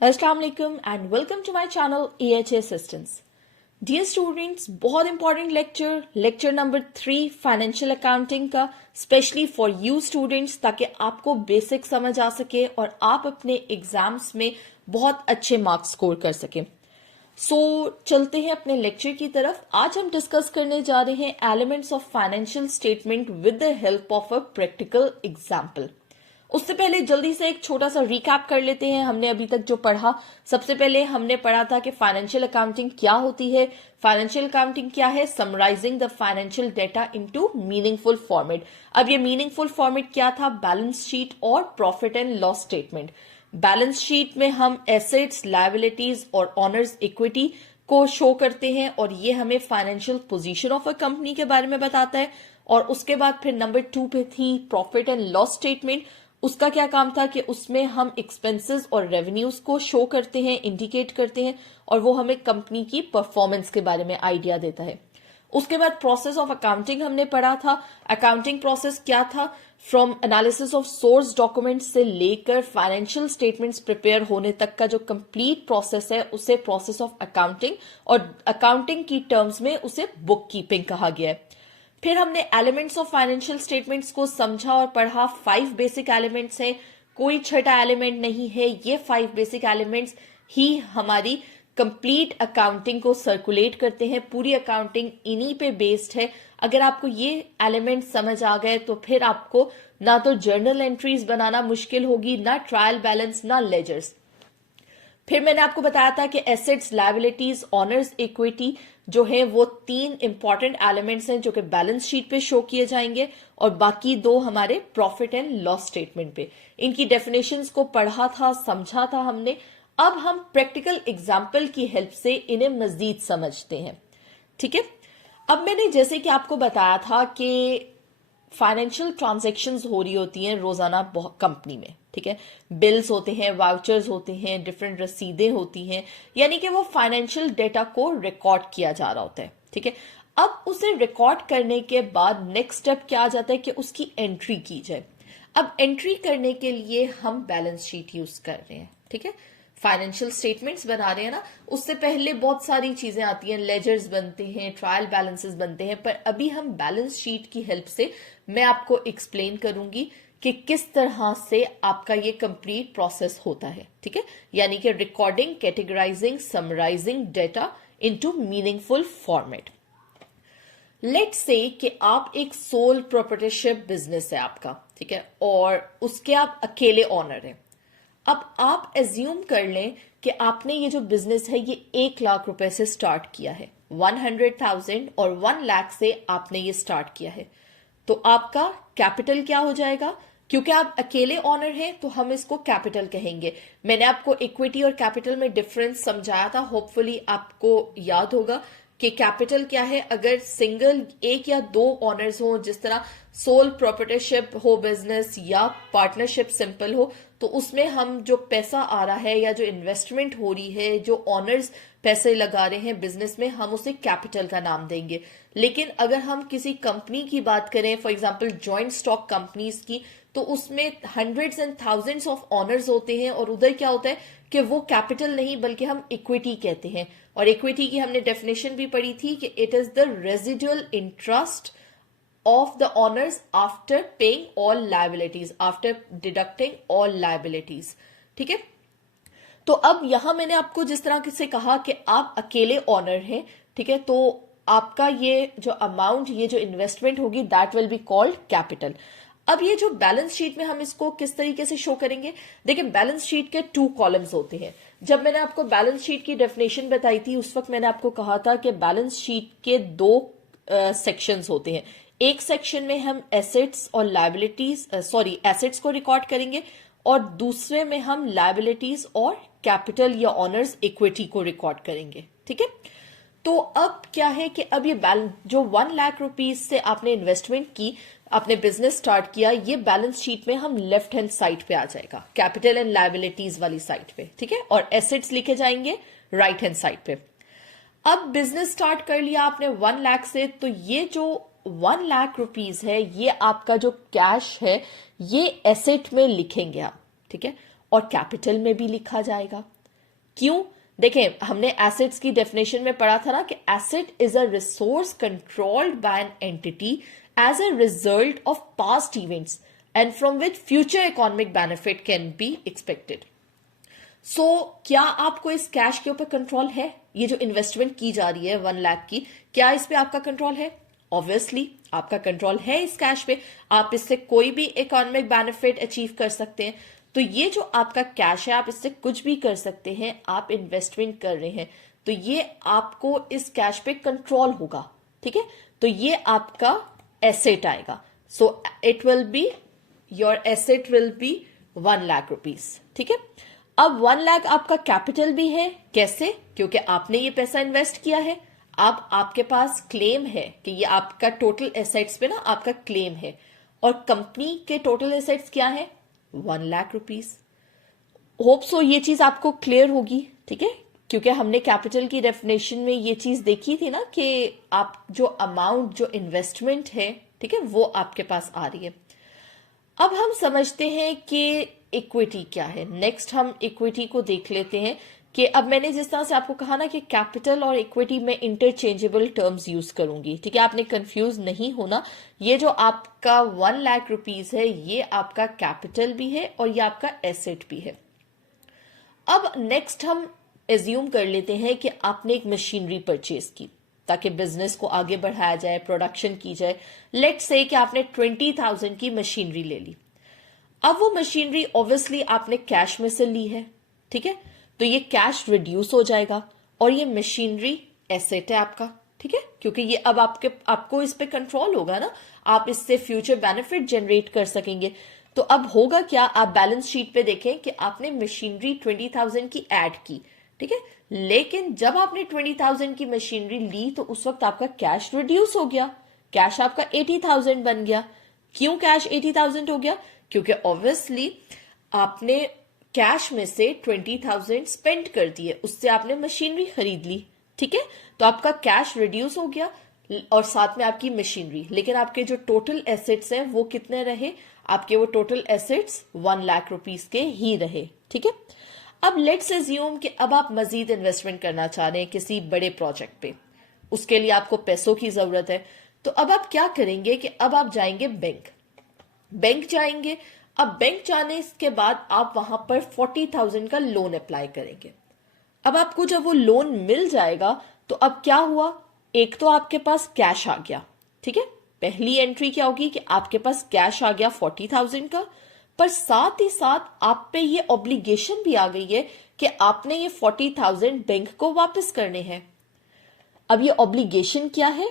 अस्सलाम वालेकुम and welcome to my channel EHA assistants. Dear students, बहुत important lecture number 3 financial accounting का, specially for you students, ताकि आपको बेसिक समझ आ सके और आप अपने एग्जाम्स में बहुत अच्छे मार्क्स स्कोर कर सकें। चलते हैं अपने लेक्चर की तरफ। आज हम डिस्कस करने जा रहे हैं elements of financial statement with the help of a practical example. उससे पहले जल्दी से एक छोटा सा रिकैप कर लेते हैं हमने अभी तक जो पढ़ा। सबसे पहले हमने पढ़ा था कि फाइनेंशियल अकाउंटिंग क्या होती है। फाइनेंशियल अकाउंटिंग क्या है? Summarising the financial data into meaningful format. अब ये मीनिंगफुल फॉर्मेट क्या था? बैलेंस शीट और profit and loss statement. Balance sheet में हम एसेट्स, लायबिलिटीज और ऑनर्स इक्विटी को शो करते हैं और ये हमें financial position of a company के बारे में बताता है। और उसके बाद फिर नंबर 2 पे थी प्रॉफिट एंड लॉस स्टेटमेंट। उसका क्या काम था कि उसमें हम एक्सपेंसेस और रेवेन्यूज को शो करते हैं, इंडिकेट करते हैं, और वो हमें कंपनी की परफॉर्मेंस के बारे में आइडिया देता है। उसके बाद प्रोसेस ऑफ अकाउंटिंग हमने पढ़ा था। अकाउंटिंग प्रोसेस क्या था? From analysis of source documents से लेकर फाइनेंशियल स्टेटमेंट्स प्रिपेयर होने तक का जो कंप्लीट प्रोसेस है उसे प्रोसेस ऑफ अकाउंटिंग, और अकाउंटिंग की टर्म्स में उसे बुक कीपिंग कहा गया है। फिर हमने एलिमेंट्स ऑफ फाइनेंशियल स्टेटमेंट्स को समझा और पढ़ा। 5 बेसिक एलिमेंट्स हैं, कोई छठा एलिमेंट नहीं है। ये 5 बेसिक एलिमेंट्स ही हमारी कंप्लीट अकाउंटिंग को सर्कुलेट करते हैं। पूरी अकाउंटिंग इन्हीं पे बेस्ड है। अगर आपको ये एलिमेंट समझ आ गए तो फिर आपको ना तो जर्नल एंट्रीज बनाना मुश्किल होगी, ना ट्रायल बैलेंस, ना लेजर्स। फिर मैंने आपको बताया था कि एसेट्स, लायबिलिटीज, ऑनर्स इक्विटी जो है वो 3 इंपॉर्टेंट एलिमेंट्स हैं जो कि बैलेंस शीट पे शो किए जाएंगे, और बाकी 2 हमारे प्रॉफिट एंड लॉस स्टेटमेंट पे। इनकी डेफिनेशंस को पढ़ा था, समझा था हमने। अब हम प्रैक्टिकल एग्जाम्पल की हेल्प से इन्हें मजीद समझते हैं। ठीक है। अब मैंने जैसे कि आपको बताया था कि फाइनेंशियल ट्रांजैक्शंस हो रही होती हैं रोजाना कंपनी में। ठीक है। बिल्स होते हैं, वाउचर्स होते हैं, डिफरेंट रसीदें होती हैं, यानी कि वो फाइनेंशियल डेटा को रिकॉर्ड किया जा रहा होता है। ठीक है। अब उसे रिकॉर्ड करने के बाद नेक्स्ट स्टेप क्या आ जाता है कि उसकी एंट्री की जाए। अब एंट्री करने के लिए हम बैलेंस शीट यूज कर रहे हैं। ठीक है। फाइनेंशियल स्टेटमेंट्स बना रहे हैं ना, उससे पहले बहुत सारी चीजें आती हैं, लेजर्स बनते हैं, ट्रायल बैलेंसेस बनते हैं, पर अभी हम बैलेंस शीट की हेल्प से मैं आपको एक्सप्लेन करूंगी कि किस तरह से आपका ये कंप्लीट प्रोसेस होता है। ठीक है। यानी कि recording, categorising, summarising data into meaningful format. Let's say कि आप एक सोल प्रोप्राइटरशिप बिजनेस है आपका। ठीक है। और उसके आप अकेले ऑनर हैं। अब आप एज्यूम कर लें कि आपने ये जो बिजनेस है ये 1 लाख रुपए से स्टार्ट किया है। 100,000 और 1 लाख से आपने ये स्टार्ट किया है। तो आपका कैपिटल क्या हो जाएगा? क्योंकि आप अकेले ऑनर हैं तो हम इसको कैपिटल कहेंगे। मैंने आपको इक्विटी और कैपिटल में डिफरेंस समझाया था, होपफुली आपको याद होगा कि कैपिटल क्या है। अगर सिंगल 1 या 2 ऑनर्स हो, जिस तरह सोल प्रोप्राइटरशिप हो बिजनेस या पार्टनरशिप सिंपल हो, तो उसमें हम जो पैसा आ रहा है या जो इन्वेस्टमेंट हो रही है, जो ऑनर्स पैसे लगा रहे हैं बिजनेस में, हम उसे कैपिटल का नाम देंगे। लेकिन अगर हम किसी कंपनी की बात करें, for example joint stock companies की, तो उसमें hundreds and thousands of honours होते हैं और उधर क्या होता है कि वो कैपिटल नहीं बल्कि हम इक्विटी कहते हैं। और इक्विटी की हमने डेफिनेशन भी पढ़ी थी कि it is the residual interest of the owners after paying all liabilities, after deducting all liabilities। ठीक है। तो अब यहां मैंने आपको जिस तरह से कहा कि आप अकेले ऑनर हैं, ठीक है, तो आपका ये जो अमाउंट, ये जो इन्वेस्टमेंट होगी, that will be called capital. अब ये जो बैलेंस शीट में हम इसको किस तरीके से शो करेंगे? देखिए, बैलेंस शीट के 2 कॉलम्स होते हैं। जब मैंने आपको बैलेंस शीट की डेफिनेशन बताई थी उस वक्त मैंने आपको कहा था कि बैलेंस शीट के 2 सेक्शंस होते हैं। एक सेक्शन में हम एसेट्स और लायबिलिटीज, एसेट्स को रिकॉर्ड करेंगे, और दूसरे में हम लायबिलिटीज और कैपिटल या ऑनर्स इक्विटी को रिकॉर्ड करेंगे। ठीक है। तो अब क्या है कि अब ये जो 1 लाख रुपीज से आपने इन्वेस्टमेंट की, आपने बिजनेस स्टार्ट किया, ये बैलेंस शीट में हम लेफ्ट हैंड साइड पे आ जाएगा, कैपिटल एंड लायबिलिटीज वाली साइड पे। ठीक है। और एसेट्स लिखे जाएंगे राइट हैंड साइड पे। अब बिजनेस स्टार्ट कर लिया आपने 1 लाख से, तो ये जो 1 लाख रुपीज है, ये आपका जो कैश है, ये एसेट में लिखेंगे आप। ठीक है। और कैपिटल में भी लिखा जाएगा। क्यों? देखें, हमने एसेट्स की डेफिनेशन में पढ़ा था ना कि asset is a resource controlled by an entity as a result of past events and from which future economic benefit can be expected. So क्या आपको इस कैश के ऊपर कंट्रोल है? ये जो इन्वेस्टमेंट की जा रही है 1 लाख की, क्या इस पे आपका कंट्रोल है? ऑब्वियसली आपका कंट्रोल है इस कैश पे। आप इससे कोई भी इकोनॉमिक बेनिफिट अचीव कर सकते हैं। तो ये जो आपका कैश है, आप इससे कुछ भी कर सकते हैं। आप इन्वेस्टमेंट कर रहे हैं तो ये आपको इस कैश पे कंट्रोल होगा, ठीक है? तो ये आपका एसेट आएगा। So it will be, your asset will be 1 lakh rupees, ठीक है? अब 1 लाख आपका कैपिटल भी है। कैसे? क्योंकि आपने ये पैसा इन्वेस्ट किया है। अब आपके पास क्लेम है कि ये आपका टोटल एसेट्स पे ना आपका क्लेम है, और कंपनी के टोटल एसेट्स क्या है? 1 लाख रुपीज। होप सो ये चीज आपको क्लियर होगी, ठीक है? क्योंकि हमने कैपिटल की डेफिनेशन में ये चीज देखी थी ना कि आप जो अमाउंट, जो इन्वेस्टमेंट है, ठीक है, वो आपके पास आ रही है। अब हम समझते हैं कि इक्विटी क्या है। नेक्स्ट हम इक्विटी को देख लेते हैं कि अब मैंने जिस तरह से आपको कहा ना कि कैपिटल और इक्विटी में इंटरचेंजेबल टर्म्स यूज करूंगी, ठीक है? आपने कंफ्यूज नहीं होना। ये जो आपका 1 लाख रुपीज है, ये आपका कैपिटल भी है और ये आपका एसेट भी है। अब नेक्स्ट हम एज्यूम कर लेते हैं कि आपने एक मशीनरी परचेज की ताकि बिजनेस को आगे बढ़ाया जाए, प्रोडक्शन की जाए। लेट्स से कि आपने 20,000 की मशीनरी ले ली। अब वो मशीनरी ऑब्वियसली आपने कैश में से ली है, ठीक है? तो ये कैश रिड्यूस हो जाएगा और ये मशीनरी एसेट है आपका, ठीक है? क्योंकि ये अब आपको इस पे कंट्रोल होगा ना, आप इससे फ्यूचर बेनिफिट जनरेट कर सकेंगे। तो अब होगा क्या, आप बैलेंस शीट पे देखें कि आपने मशीनरी 20,000 की ऐड की, ठीक है? लेकिन जब आपने 20,000 की मशीनरी ली तो उस वक्त आपका कैश रिड्यूस हो गया। कैश आपका 80,000 बन गया। क्यों कैश 80,000 हो गया? क्योंकि ऑब्वियसली आपने कैश में से 20,000 स्पेंड कर दिए, उससे आपने मशीनरी खरीद ली, ठीक है? तो आपका कैश रिड्यूस हो गया और साथ में आपकी मशीनरी। लेकिन आपके जो टोटल एसेट्स हैं वो कितने रहे? आपके वो टोटल एसेट्स 1 लाख रुपीज के ही रहे, ठीक है? अब लेट्स अज्यूम कि अब आप मजीद इन्वेस्टमेंट करना चाह रहे हैं किसी बड़े प्रोजेक्ट पे। उसके लिए आपको पैसों की जरूरत है। तो अब आप क्या करेंगे कि अब आप जाएंगे बैंक जाएंगे। अब बैंक जाने के बाद आप वहां पर 40,000 का लोन अप्लाई करेंगे। अब आपको जब वो लोन मिल जाएगा तो अब क्या हुआ? एक तो आपके पास कैश आ गया, ठीक है? पहली एंट्री क्या होगी कि आपके पास कैश आ गया 40,000 का, पर साथ ही साथ आप पे ये ऑब्लिगेशन भी आ गई है कि आपने ये 40,000 बैंक को वापस करने हैं। अब ये ऑब्लिगेशन क्या है?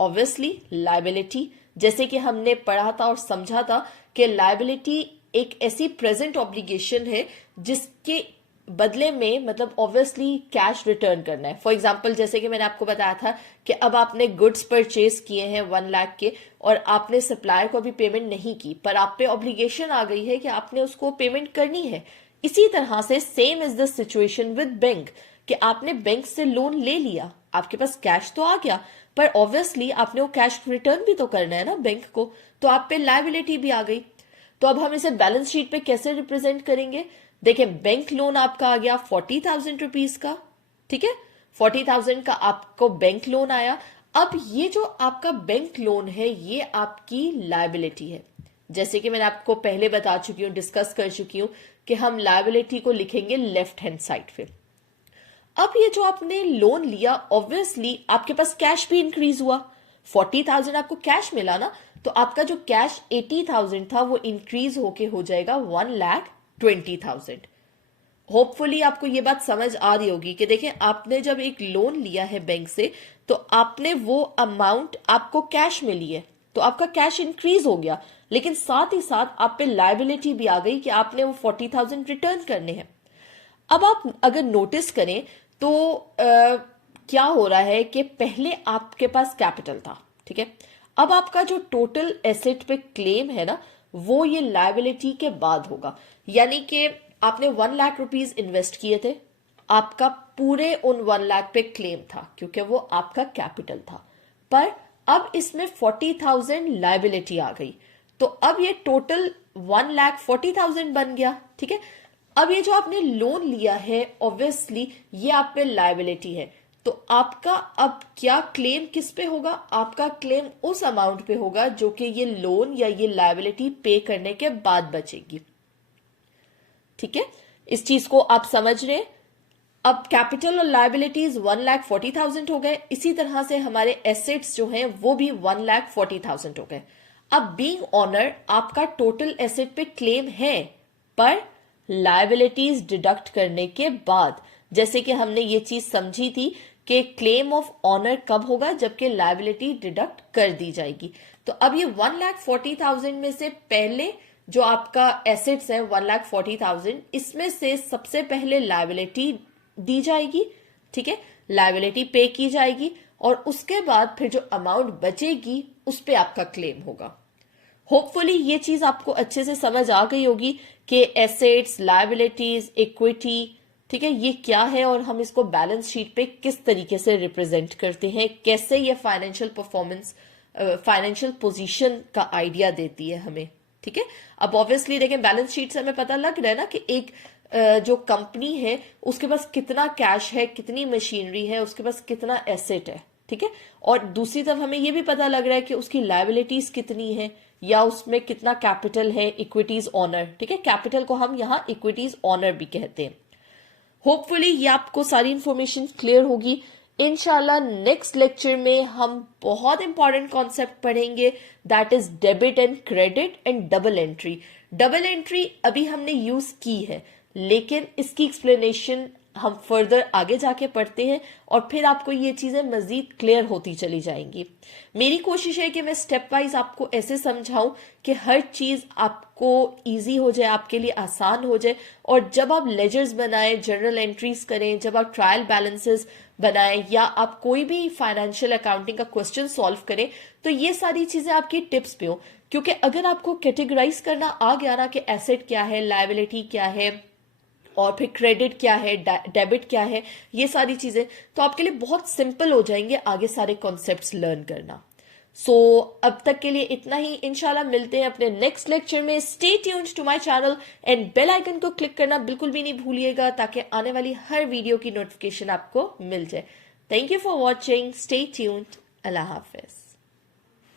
Obviously liability. जैसे कि हमने पढ़ा था और समझा था कि लायबिलिटी एक ऐसी प्रेजेंट ऑब्लिगेशन है जिसके बदले में मतलब ऑब्वियसली कैश रिटर्न करना है। फॉर एग्जांपल, जैसे कि मैंने आपको बताया था कि अब आपने गुड्स परचेज किए हैं 1 लाख के और आपने सप्लायर को अभी पेमेंट नहीं की, पर आप पे ऑब्लिगेशन आ गई है कि आपने उसको पेमेंट करनी है। इसी तरह से same is the situation with bank कि आपने बैंक से लोन ले लिया, आपके पास कैश तो आ गया, पर ऑब्वियसली आपने वो कैश रिटर्न भी तो करना है ना बैंक को, तो आप पे लायबिलिटी भी आ गई। तो अब हम इसे बैलेंस शीट पे कैसे रिप्रेजेंट करेंगे? देखिए, बैंक लोन आपका आ गया 40,000 रुपीज का, ठीक है? 40,000 का आपको बैंक लोन आया। अब ये जो आपका बैंक लोन है ये आपकी लायबिलिटी है। जैसे कि मैंने आपको पहले बता चुकी हूँ, डिस्कस कर चुकी हूँ कि हम लायबिलिटी को लिखेंगे लेफ्ट हैंड साइड पे। अब ये जो आपने लोन लिया, ऑब्वियसली आपके पास कैश भी इंक्रीज हुआ। 40,000 आपको कैश मिला ना, तो आपका जो कैश 80,000 था वो इंक्रीज होके हो जाएगा 1,20,000। होपफुली आपको ये बात समझ आ रही होगी कि देखें, आपने जब एक लोन लिया है बैंक से तो आपने वो अमाउंट आपको कैश में ली है, तो आपका कैश इंक्रीज हो गया, लेकिन साथ ही साथ आप पे लायबिलिटी भी आ गई कि आपने वो 40,000 रिटर्न करने हैं। अब आप अगर नोटिस करें तो क्या हो रहा है कि पहले आपके पास कैपिटल था, ठीक है? अब आपका जो टोटल एसेट पे क्लेम है ना, वो ये लायबिलिटी के बाद होगा। यानी कि आपने 1 लाख रुपीज इन्वेस्ट किए थे, आपका पूरे उन 1 लाख पे क्लेम था क्योंकि वो आपका कैपिटल था, पर अब इसमें 40,000 लायबिलिटी आ गई, तो अब ये टोटल 1,40,000 बन गया, ठीक है? अब ये जो आपने लोन लिया है, ऑब्वियसली ये आप पे लायबिलिटी है, तो आपका अब क्या क्लेम किस पे होगा? आपका क्लेम उस अमाउंट पे होगा जो कि ये लोन या ये लायबिलिटी पे करने के बाद बचेगी। ठीक है, इस चीज को आप समझ रहे हैं? अब कैपिटल और लायबिलिटीज 1,40,000 हो गए, इसी तरह से हमारे एसेट्स जो हैं वो भी 1,40,000 हो गए। अब बीइंग ऑनर आपका टोटल एसेट पे क्लेम है, पर लायबिलिटीज डिडक्ट करने के बाद, जैसे कि हमने ये चीज समझी थी कि क्लेम ऑफ ऑनर कब होगा, जबकि लायबिलिटी डिडक्ट कर दी जाएगी। तो अब ये 1,40,000 में से पहले जो आपका एसेट्स है 1,40,000, इसमें से सबसे पहले लायबिलिटी दी जाएगी। ठीक है, लायबिलिटी पे की जाएगी और उसके बाद फिर जो अमाउंट बचेगी उस पे आपका क्लेम होगा। होपफुली ये चीज आपको अच्छे से समझ आ गई होगी कि एसेट्स, लायबिलिटीज, इक्विटी, ठीक है, ये क्या है और हम इसको बैलेंस शीट पे किस तरीके से रिप्रेजेंट करते हैं, कैसे ये फाइनेंशियल परफॉर्मेंस, फाइनेंशियल पोजीशन का आइडिया देती है हमें। ठीक है, अब ऑब्वियसली देखें बैलेंस शीट से हमें पता लग रहा है ना कि एक जो कंपनी है उसके पास कितना कैश है, कितनी मशीनरी है, उसके पास कितना एसेट है। ठीक है, और दूसरी तरफ हमें यह भी पता लग रहा है कि उसकी लायबिलिटीज कितनी है या उसमें कितना कैपिटल है, इक्विटीज ऑनर। ठीक है, कैपिटल को हम यहाँ इक्विटीज ऑनर भी कहते हैं। होपफुली ये आपको सारी इंफॉर्मेशन क्लियर होगी। इंशाल्लाह नेक्स्ट लेक्चर में हम बहुत इंपॉर्टेंट कॉन्सेप्ट पढ़ेंगे, that is debit and credit and double entry. Double entry अभी हमने यूज की है, लेकिन इसकी एक्सप्लेनेशन हम फर्दर आगे जाके पढ़ते हैं और फिर आपको ये चीजें मजीद क्लियर होती चली जाएंगी। मेरी कोशिश है कि मैं स्टेप वाइज आपको ऐसे समझाऊं कि हर चीज आपको इजी हो जाए, आपके लिए आसान हो जाए, और जब आप लेजर्स बनाएं, जर्नल एंट्रीज करें, जब आप ट्रायल बैलेंसेस बनाएं या आप कोई भी फाइनेंशियल अकाउंटिंग का क्वेश्चन सॉल्व करें, तो ये सारी चीजें आपकी टिप्स पे हो। क्योंकि अगर आपको कैटेगराइज करना आ गया ना कि एसेट क्या है, लायबिलिटी क्या है और फिर क्रेडिट क्या है, डेबिट क्या है, ये सारी चीजें, तो आपके लिए बहुत सिंपल हो जाएंगे आगे सारे कॉन्सेप्ट्स लर्न करना। सो अब तक के लिए इतना ही। इंशाल्लाह मिलते हैं अपने नेक्स्ट लेक्चर में। Stay tuned to my channel and bell icon को क्लिक करना बिल्कुल भी नहीं भूलिएगा ताकि आने वाली हर वीडियो की नोटिफिकेशन आपको मिल जाए। Thank you for watching, stay tuned, Allah Hafiz.